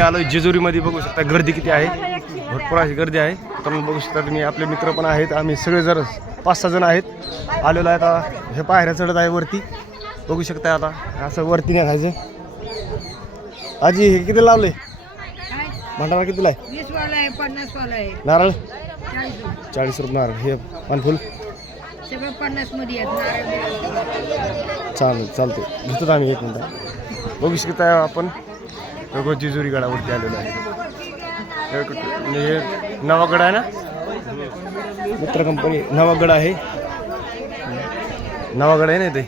आलो जेजुरीमध्ये, बघू शकता गर्दी किती आहे, भरपूर अशी गर्दी आहे. तर बघू शकता तुम्ही, आपले मित्र पण आहेत, आम्ही सगळे जर 5-6 जण आहेत आलेलो आहे. आता हे पायऱ्या चढत आहे वरती, बघू शकता. आता असं वरती नाही जायचं. आजी हे किती लावले भंडारा, कितीला आहे? 20 वाला आहे, 50 वाला आहे, नारळ 40 रुपये नारळ. हे पानफुल सगळं 50 मध्ये आहेत. नारळ चालते घेतो आम्ही. एक मिनटं बघू शकता आपण जेजुरी गडावरती आलेलो आहे. हे नवागड आहे ना, मित्र कंपनी नवागड आहे, नवागड आहे ना ते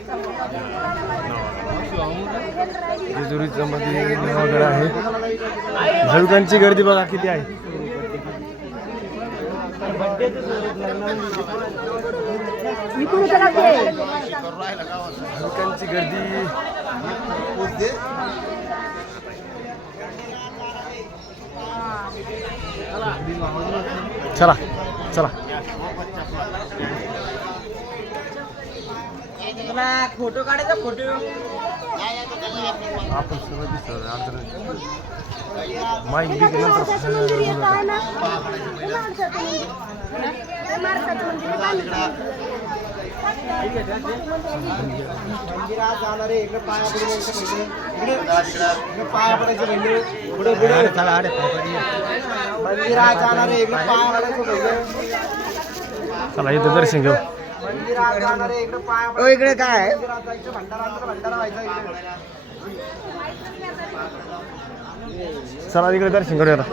जेजुरीच्या मध्ये नवागड आहे. भाविकांची गर्दी बघा किती आहे. भाविकांची गर्दी चला चला. फोटो काढायचा, फोटो आपण सगळं दिसतो माईक नंतर चला इथं दर्शन घेऊ. इकडे काय आहे? चला इकडे दर्शन करूया. आता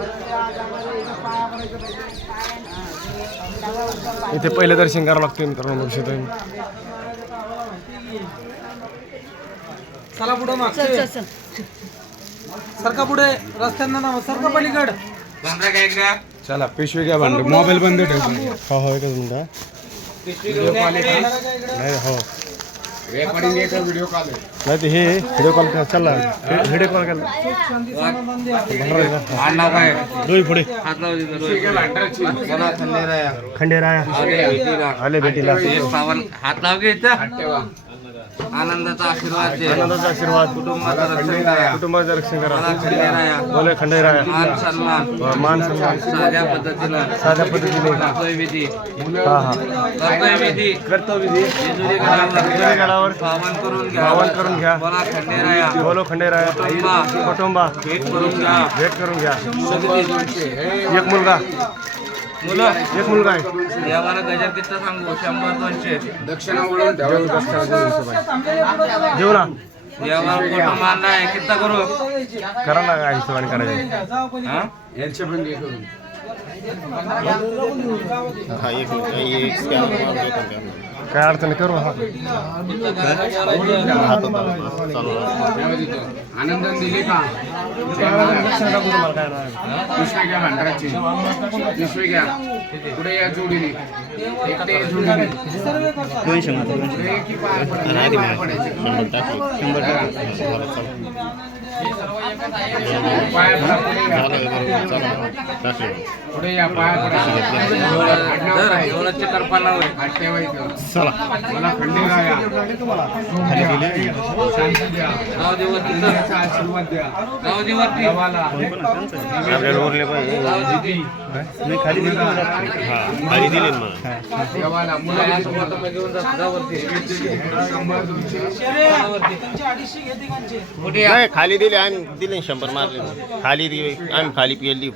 इथे पहिलं दर्शन करावं लागतं मित्रांनो. बघू शकतो चला पुढे माग सरका, पुढे रस्त्यांना नाव सरका पलीकड. चला पिशवी घ्या, भांड मोबाईल बंद ठेव. हो हो एकच मिनिट. नाही हो व्हिडिओ कॉल नाही ते हे व्हिडिओ कॉल चालला. व्हिडिओ कॉल केला दोन पुढे खंडेराया आले भेटीला. हात लाव घे आनंदाचा आशीर्वाद दे. आनंदाचा आशीर्वाद. कुटुंबाचं रक्षण करा. बोले खंडेराया. मान सन्मान मान सन्मान साध्या पद्धतीनं कर्तव्यविधी कर्तव्यविधी जेजुरी गडावर पावन करून घ्या. बोला खंडेराया. बोलो खंडेराया. कुटुंबा भेट करून घ्या. एक मुलगा मुलं एक मुलगा आहे. देवाला गजर किती सांगू 100-200 दक्षिणा वळून जेवू ना. देवाला कुटुंब आणलाय किती करू करा ना काय हिशोबाने करायचं. हा यांच्या पण काय अडचण करू. हा आनंदन दिले का? पिशवी घ्या भांडाराची, पिशवी घ्या. पुढे या जोडीने एकटे जोडीने पुढे या पाया देवळाची कल्पना होय चला मला खंडेराया शांती द्या, गाव देवती आशीर्वाद द्या. गाव देवती देवाला उरले पाहिजे. गाव दिदी खाली दिले देवाला मुलं घेऊन जा गावरती खाली दिले आम्ही दिले 100 मारले. खाली आम्ही खाली केली.